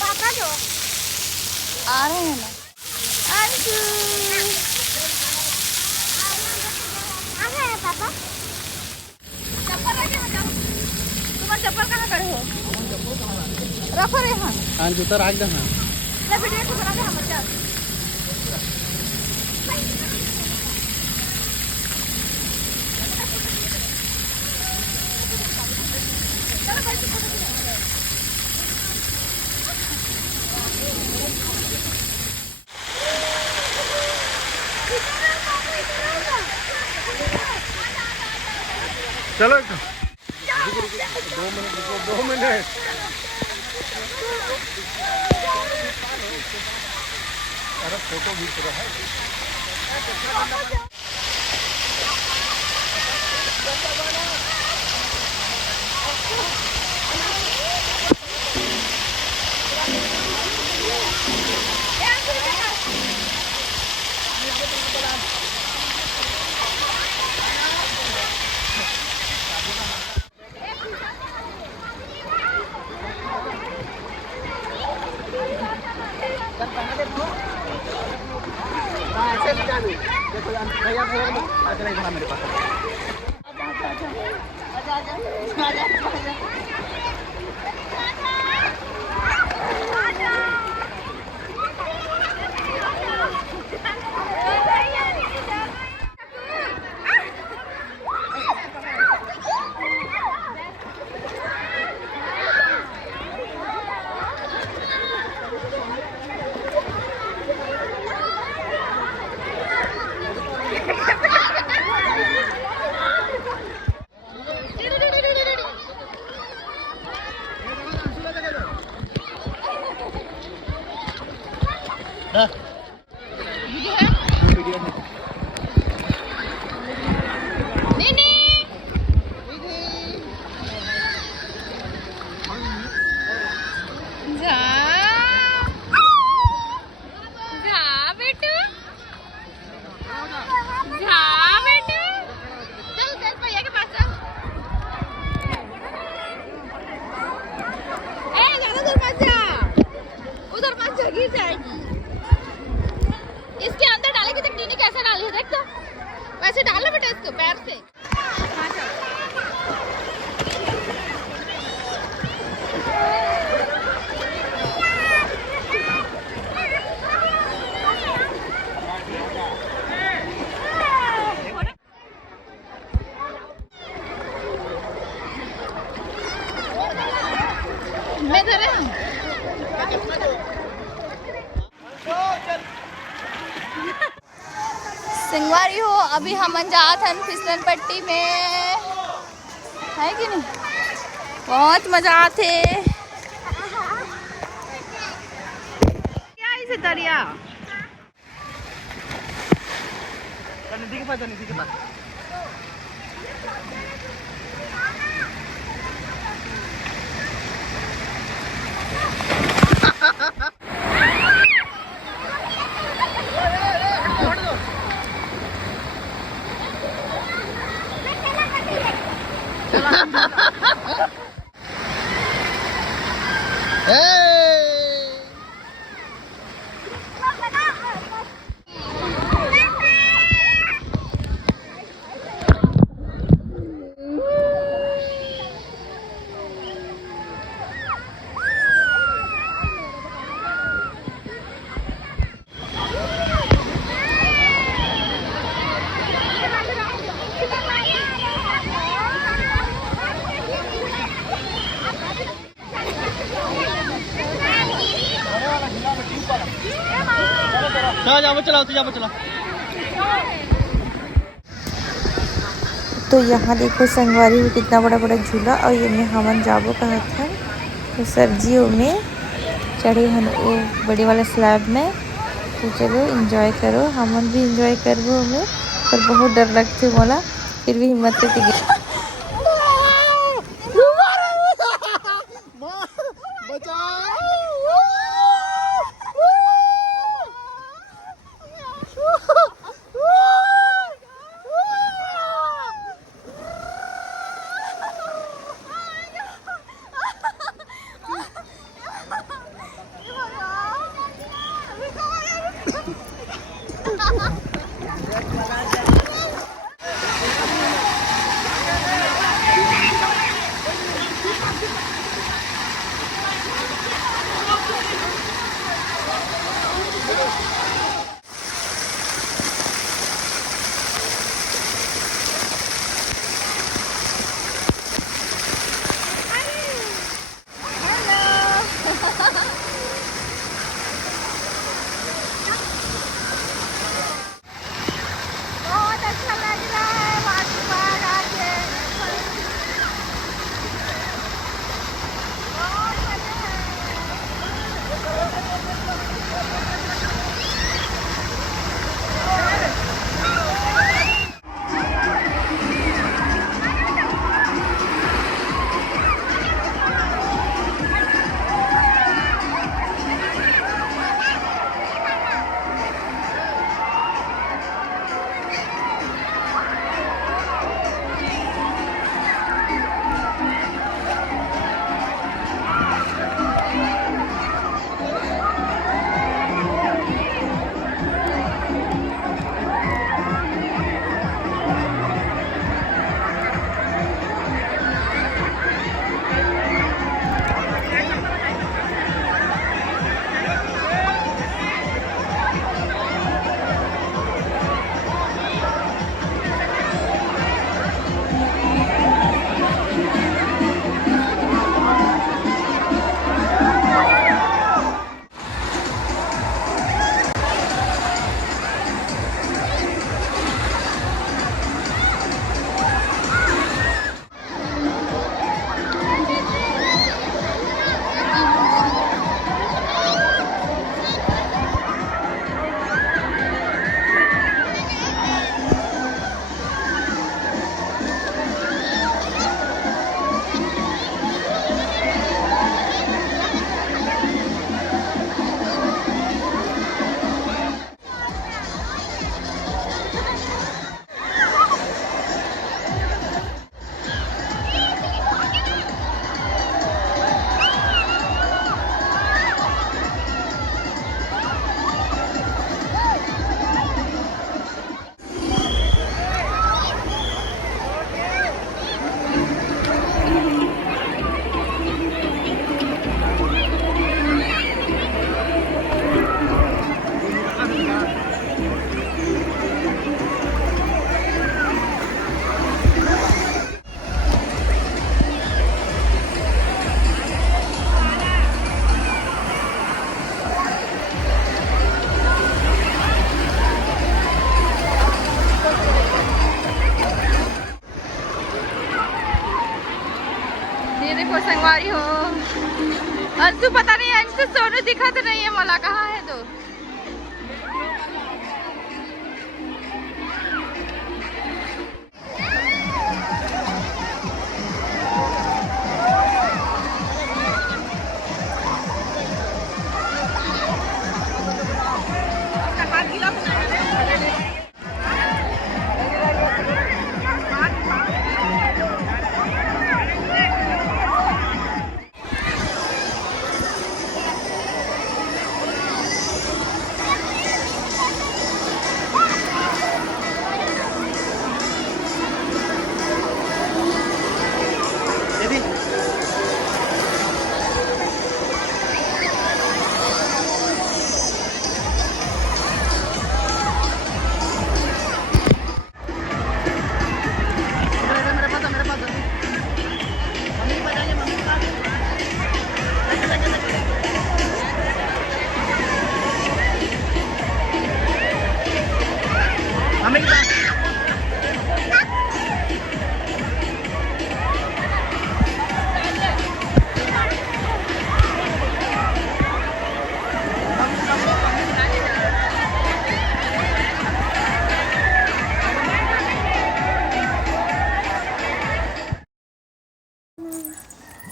पापा जो आ रहे हैं ना। अंशु आ गए हैं पापा। चप्पल रखे हैं जाओ। तुम्हारा चप्पल कहाँ करे हो? रखो रे हाँ। हाँ जूता रख दे हाँ। ले वीडियो को बना दे हम बच्चा। चलो 2 मिनट अरे फोटो खींच रहा है। देखो भैया भैया मेरे पास गिर जाएगी। इसके अंदर डालेगी तो नीनी कैसे डाली है देख तो। वैसे डालो बेटा इसको पैर से। मैं धरे सिंगवारी हो। अभी हम जात हन फिसलन पट्टी में है कि नहीं, बहुत मजा आते। क्या इसे दरिया नदी के पास, नदी के पास चलाओ। तो यहाँ देखो संगवारी में कितना बड़ा बड़ा झूला, और ये में हमन जाबो कहा था तो सब्जियों में चढ़े हन वो बड़े वाला स्लैब में। तो चलो एंजॉय करो, हमन भी एंजॉय करबो हमें, पर बहुत डर लगते मोला, फिर भी हिम्मत से बहुत अच्छा लग रहा है वाटर पार्क आके। बहुत मजा है। ये देखो संगवारी हो। अंशु पता नहीं, अंशु सोनू दिखा तो नहीं है, मला कहाँ है तो।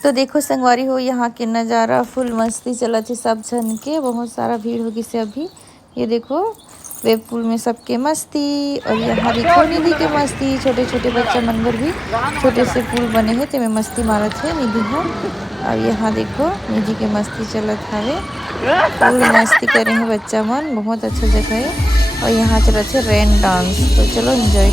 तो देखो संगवारी हो, यहाँ के नज़ारा फुल मस्ती चला थी सब जन के। बहुत सारा भीड़ होगी से अभी। ये देखो वेब पूल में सबके मस्ती, और यहाँ देखो निधि के मस्ती। छोटे छोटे बच्चा मनगर भी छोटे से पूल बने हैं, ते में मस्ती मारत है निधि है। और यहाँ देखो निधि के मस्ती चलत हवे। फुल मस्ती करे हैं बच्चा मन, बहुत अच्छा जगह है। और यहाँ चल रहे रेन डांस, तो चलो एंजॉय।